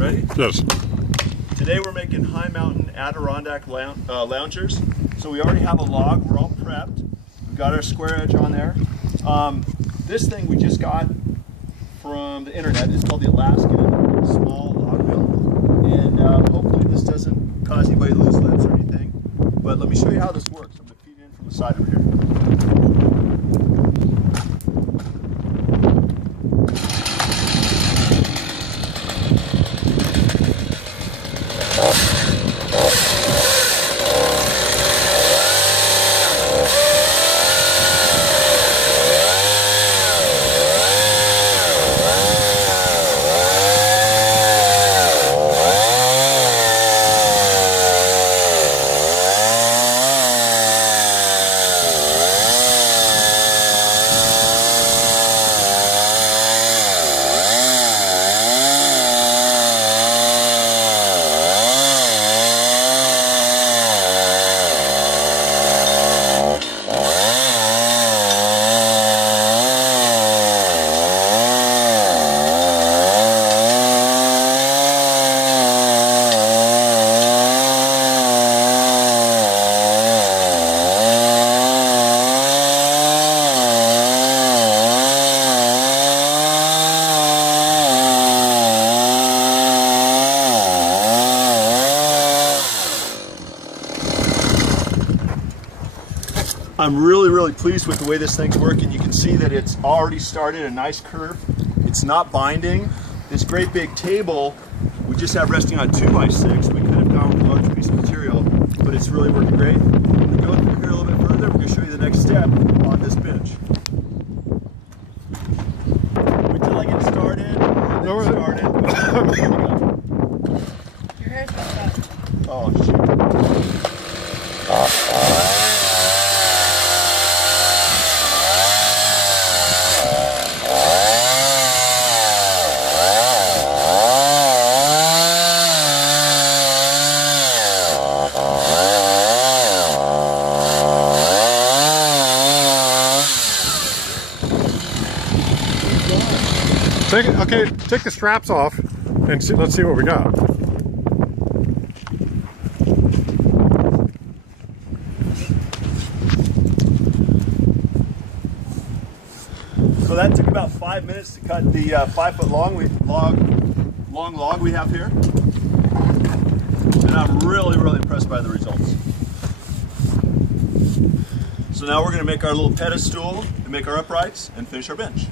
Ready? Yes. Today we're making high mountain Adirondack loungers. So we already have a log, we're all prepped. We've got our square edge on there. This thing we just got from the internet. It's called the Alaskan Sawmilll. And hopefully this doesn't cause anybody to lose limbs or anything. But let me show you how this works. I'm going to feed it in from the side over here. I'm really pleased with the way this thing's working. You can see that it's already started a nice curve. It's not binding. This great big table we just have resting on 2x6. We could have gone with a larger piece of material, but it's really working great. I'm going to go through here a little bit further. We're going to show you the next step on this bench. Wait till I get started. Your hair's messed up. Oh, shoot. Take the straps off and see, let's see what we got. So that took about 5 minutes to cut the 5 foot long log we have here. And I'm really impressed by the results. So now we're going to make our little pedestal and make our uprights and finish our bench.